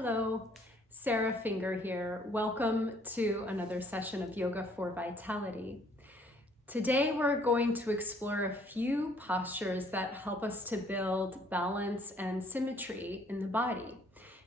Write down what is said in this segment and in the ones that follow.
Hello, Sarah Finger here. Welcome to another session of Yoga for Vitality. Today we're going to explore a few postures that help us to build balance and symmetry in the body.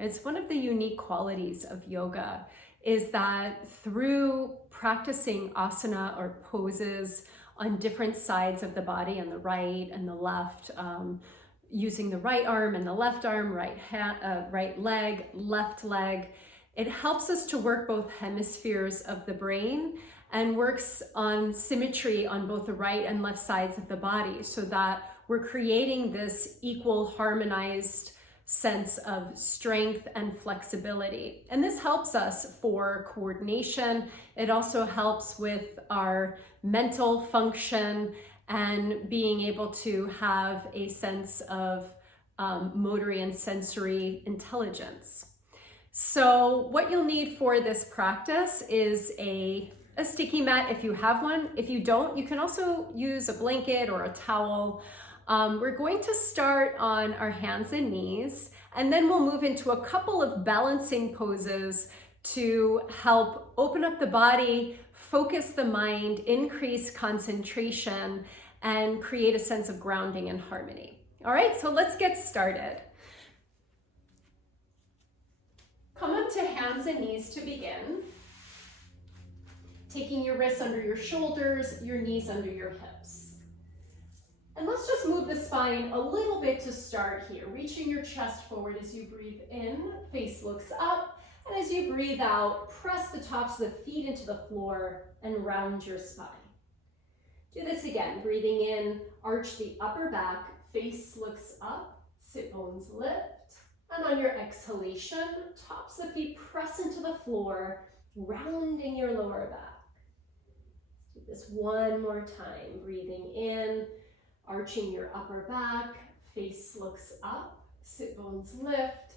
It's one of the unique qualities of yoga is that through practicing asana or poses on different sides of the body, on the right and the left, using the right arm and the left arm, right leg, left leg. It helps us to work both hemispheres of the brain and works on symmetry on both the right and left sides of the body so that we're creating this equal harmonized sense of strength and flexibility. And this helps us for coordination. It also helps with our mental function and being able to have a sense of motory and sensory intelligence. So what you'll need for this practice is a sticky mat if you have one. If you don't, you can also use a blanket or a towel. We're going to start on our hands and knees, and then we'll move into a couple of balancing poses to help open up the body, focus the mind, increase concentration, and create a sense of grounding and harmony. All right, so let's get started. Come up to hands and knees to begin. Taking your wrists under your shoulders, your knees under your hips. And let's just move the spine a little bit to start here, reaching your chest forward as you breathe in, face looks up. And as you breathe out, press the tops of the feet into the floor and round your spine. Do this again, breathing in, arch the upper back, face looks up, sit bones lift. And on your exhalation, tops of the feet press into the floor, rounding your lower back. Do this one more time, breathing in, arching your upper back, face looks up, sit bones lift.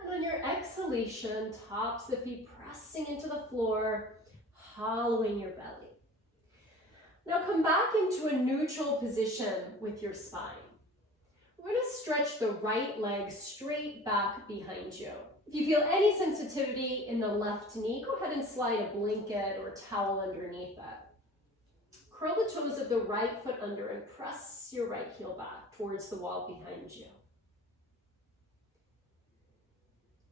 And on your exhalation, tops of the feet pressing into the floor, hollowing your belly. Now come back into a neutral position with your spine. We're going to stretch the right leg straight back behind you. If you feel any sensitivity in the left knee, go ahead and slide a blanket or towel underneath it. Curl the toes of the right foot under and press your right heel back towards the wall behind you.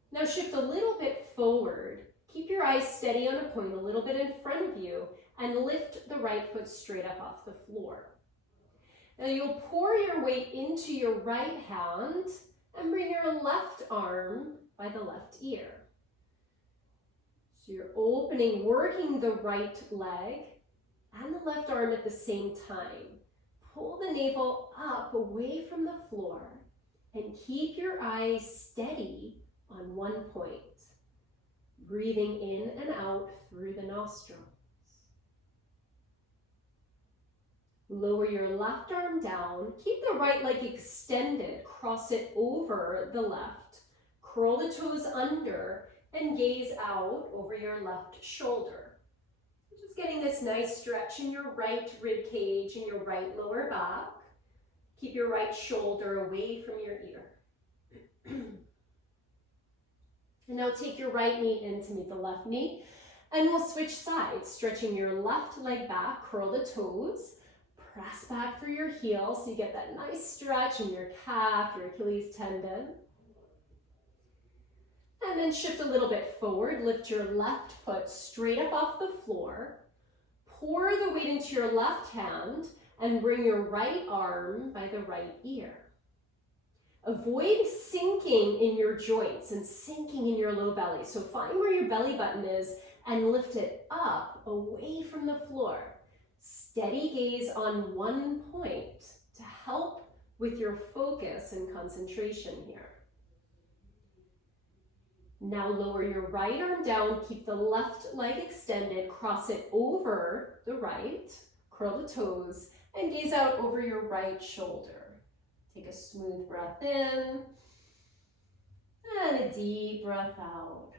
Now shift a little bit forward. Keep your eyes steady on a point a little bit in front of you and lift the right foot straight up off the floor. Now you'll pour your weight into your right hand and bring your left arm by the left ear. So you're opening, working the right leg and the left arm at the same time. Pull the navel up away from the floor and keep your eyes steady on one point, breathing in and out through the nostrils. Lower your left arm down, keep the right leg extended, cross it over the left, curl the toes under, and gaze out over your left shoulder. Just getting this nice stretch in your right rib cage and your right lower back. Keep your right shoulder away from your ear. And now take your right knee in to meet the left knee, and we'll switch sides, stretching your left leg back, curl the toes, press back through your heels so you get that nice stretch in your calf, your Achilles tendon. And then shift a little bit forward, lift your left foot straight up off the floor, pour the weight into your left hand, and bring your right arm by the right ear. Avoid sinking in your joints and sinking in your low belly. So find where your belly button is and lift it up away from the floor. Steady gaze on one point to help with your focus and concentration here. Now lower your right arm down, keep the left leg extended, cross it over the right, curl the toes, and gaze out over your right shoulder. Take a smooth breath in and a deep breath out.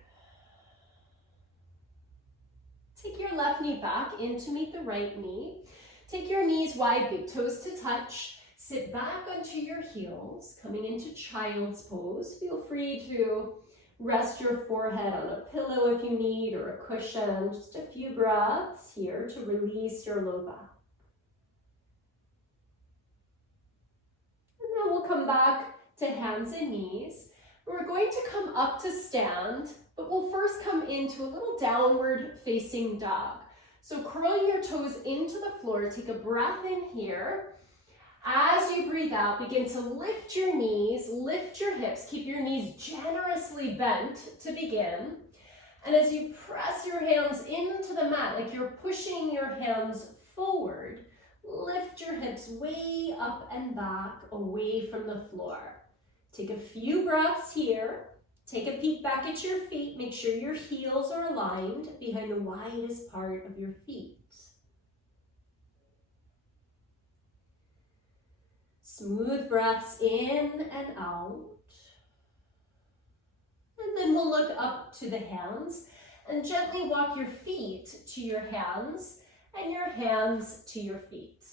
Take your left knee back in to meet the right knee. Take your knees wide, big toes to touch. Sit back onto your heels, coming into child's pose. Feel free to Rest your forehead on a pillow if you need, or a cushion. Just a few breaths here to release your low back. And now we'll come back to hands and knees. We're going to come up to stand, but we'll first come into a little downward facing dog. So curling your toes into the floor, take a breath in here. As you breathe out, begin to lift your knees, lift your hips, keep your knees generously bent to begin. And as you press your hands into the mat, like you're pushing your hands forward, lift your hips way up and back, away from the floor. Take a few breaths here. Take a peek back at your feet. Make sure your heels are aligned behind the widest part of your feet. Smooth breaths in and out. And then we'll look up to the hands and gently walk your feet to your hands and your hands to your feet.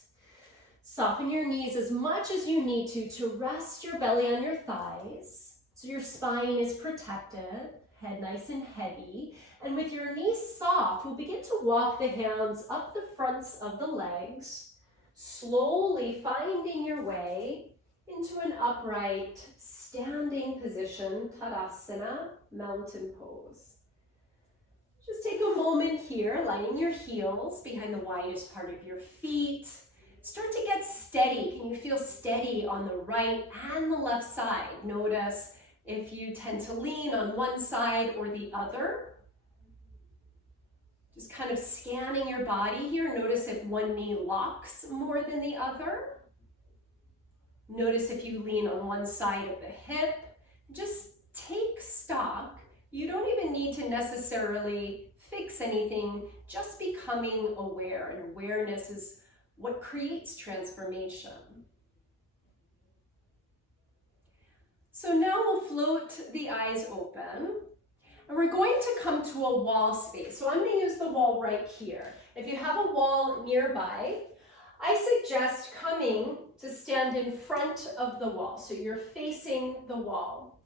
Soften your knees as much as you need to rest your belly on your thighs so your spine is protected, head nice and heavy. And with your knees soft, we'll begin to walk the hands up the fronts of the legs, slowly finding your way into an upright standing position, Tadasana, mountain pose. Just take a moment here, lining your heels behind the widest part of your feet. Start to get steady. Can you feel steady on the right and the left side? Notice if you tend to lean on one side or the other. Just kind of scanning your body here. Notice if one knee locks more than the other. Notice if you lean on one side of the hip. Just take stock. You don't even need to necessarily fix anything, just becoming aware. And awareness is what creates transformation. So now we'll float the eyes open. And we're going to come to a wall space. So I'm going to use the wall right here. If you have a wall nearby, I suggest coming to stand in front of the wall. So you're facing the wall.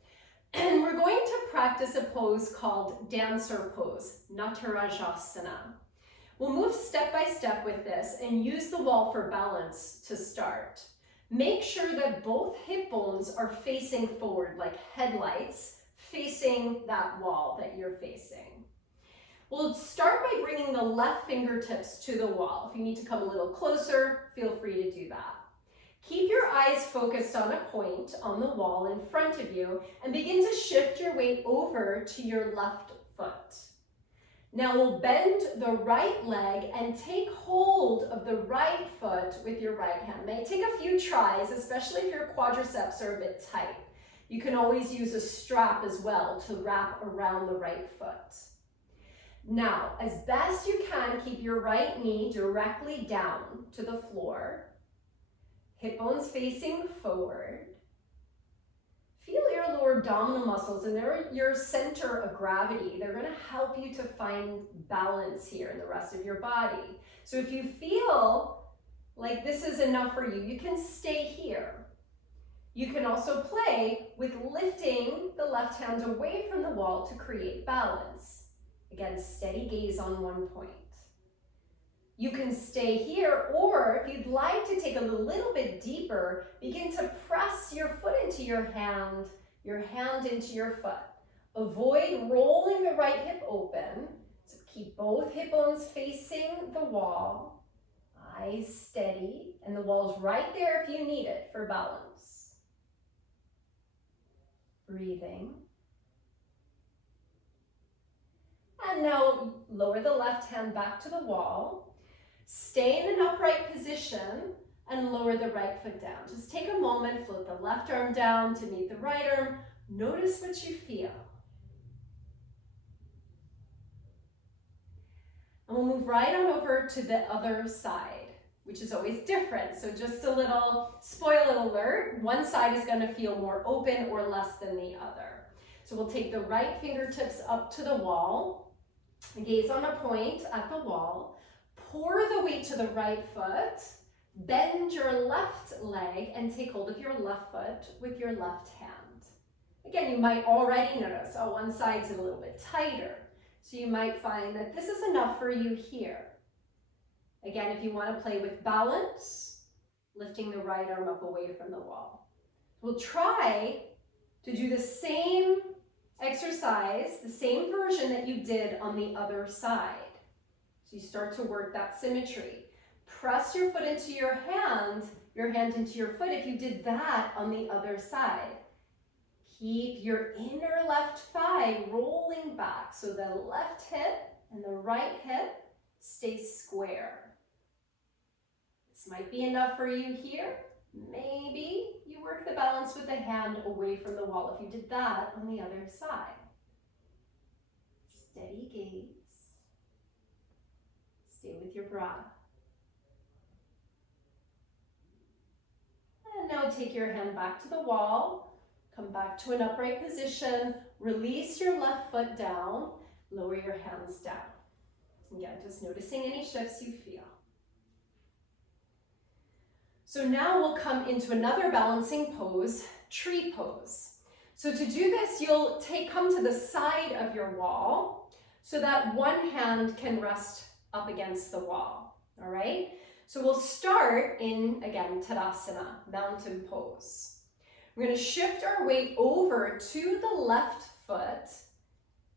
And we're going to practice a pose called dancer pose, Natarajasana. We'll move step by step with this and use the wall for balance to start. Make sure that both hip bones are facing forward like headlights, facing that wall that you're facing. We'll start by bringing the left fingertips to the wall. If you need to come a little closer, feel free to do that. Keep your eyes focused on a point on the wall in front of you and begin to shift your weight over to your left foot. Now we'll bend the right leg and take hold of the right foot with your right hand. It may take a few tries, especially if your quadriceps are a bit tight. You can always use a strap as well to wrap around the right foot. Now, as best you can, keep your right knee directly down to the floor. Hip bones facing forward. Feel your lower abdominal muscles, and they're your center of gravity. They're going to help you to find balance here in the rest of your body. So if you feel like this is enough for you, you can stay here. You can also play with lifting the left hand away from the wall to create balance. Again, steady gaze on one point. You can stay here, or if you'd like to take a little bit deeper, begin to press your foot into your hand into your foot. Avoid rolling the right hip open. So keep both hip bones facing the wall. Eyes steady, and the wall's right there if you need it for balance. Breathing. And now lower the left hand back to the wall. Stay in an upright position and lower the right foot down. Just take a moment, float the left arm down to meet the right arm. Notice what you feel. And we'll move right on over to the other side, which is always different. So just a little spoiler alert, one side is going to feel more open or less than the other. So we'll take the right fingertips up to the wall, gaze on a point at the wall, pour the weight to the right foot, bend your left leg and take hold of your left foot with your left hand. Again, you might already notice, oh, one side's a little bit tighter. So you might find that this is enough for you here. Again, if you want to play with balance, lifting the right arm up away from the wall. We'll try to do the same exercise, the same version that you did on the other side. So you start to work that symmetry. Press your foot into your hand into your foot if you did that on the other side. Keep your inner left thigh rolling back so the left hip and the right hip stay square. This might be enough for you here. Maybe you work the balance with the hand away from the wall if you did that on the other side. Steady gaze. Stay with your breath. And now take your hand back to the wall. Come back to an upright position. Release your left foot down. Lower your hands down. Again, just noticing any shifts you feel. So now we'll come into another balancing pose, tree pose. So to do this, you'll come to the side of your wall so that one hand can rest up against the wall, all right? So we'll start in, again, Tadasana, mountain pose. We're going to shift our weight over to the left foot,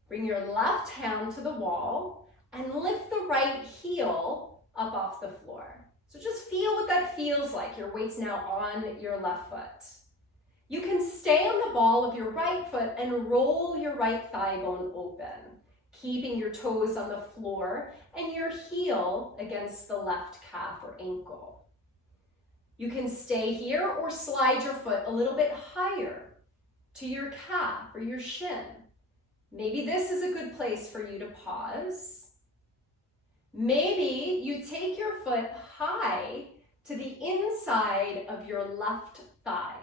bring your left hand to the wall, and lift the right heel up off the floor. So just feel what that feels like. Your weight's now on your left foot. You can stay on the ball of your right foot and roll your right thigh bone open, keeping your toes on the floor and your heel against the left calf or ankle. You can stay here or slide your foot a little bit higher to your calf or your shin. Maybe this is a good place for you to pause. Maybe you take your foot high to the inside of your left thigh.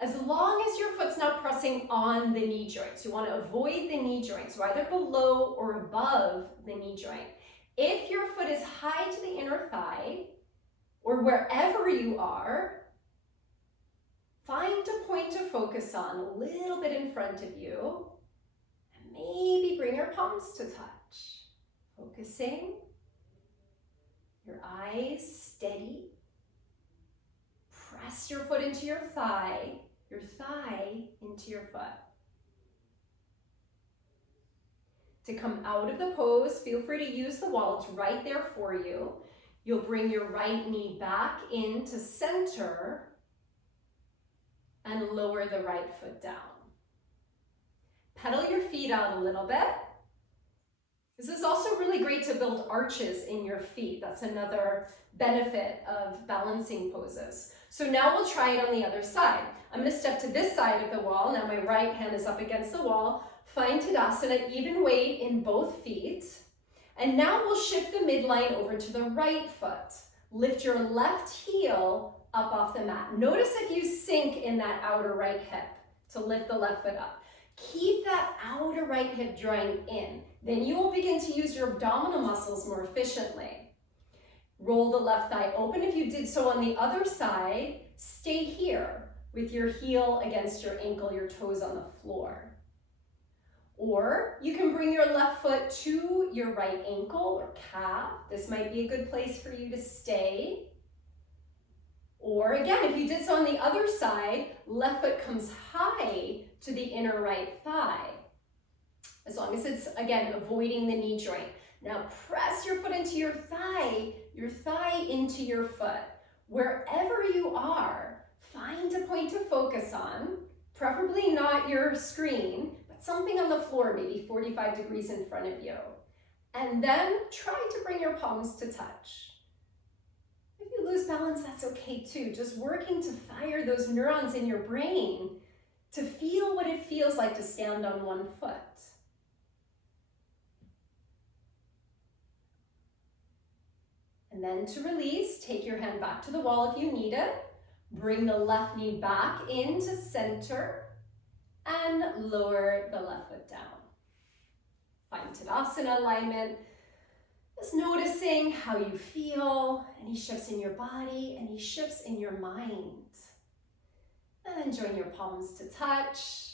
As long as your foot's not pressing on the knee joints, you want to avoid the knee joint, so either below or above the knee joint. If your foot is high to the inner thigh, or wherever you are, find a point to focus on a little bit in front of you, and maybe bring your palms to touch. Focusing, your eyes steady. Press your foot into your thigh into your foot. To come out of the pose, feel free to use the wall. It's right there for you. You'll bring your right knee back into center and lower the right foot down. Pedal your feet out a little bit. This is also really great to build arches in your feet. That's another benefit of balancing poses. So now we'll try it on the other side. I'm going to step to this side of the wall. Now my right hand is up against the wall. Find Tadasana, even weight in both feet. And now we'll shift the midline over to the right foot. Lift your left heel up off the mat. Notice if you sink in that outer right hip to lift the left foot up. Keep that outer right hip drawing in. Then you will begin to use your abdominal muscles more efficiently. Roll the left thigh open. If you did so on the other side, stay here with your heel against your ankle, your toes on the floor. Or you can bring your left foot to your right ankle or calf. This might be a good place for you to stay. Or again, if you did so on the other side, left foot comes high to the inner right thigh. As long as it's, again, avoiding the knee joint. Now press your foot into your thigh into your foot. Wherever you are, find a point to focus on, preferably not your screen, but something on the floor, maybe 45 degrees in front of you. And then try to bring your palms to touch. If you lose balance, that's okay too. Just working to fire those neurons in your brain to feel what it feels like to stand on one foot. And then to release, take your hand back to the wall if you need it. Bring the left knee back into center and lower the left foot down. Find Tadasana alignment. Just noticing how you feel, any shifts in your body, any shifts in your mind. And then join your palms to touch.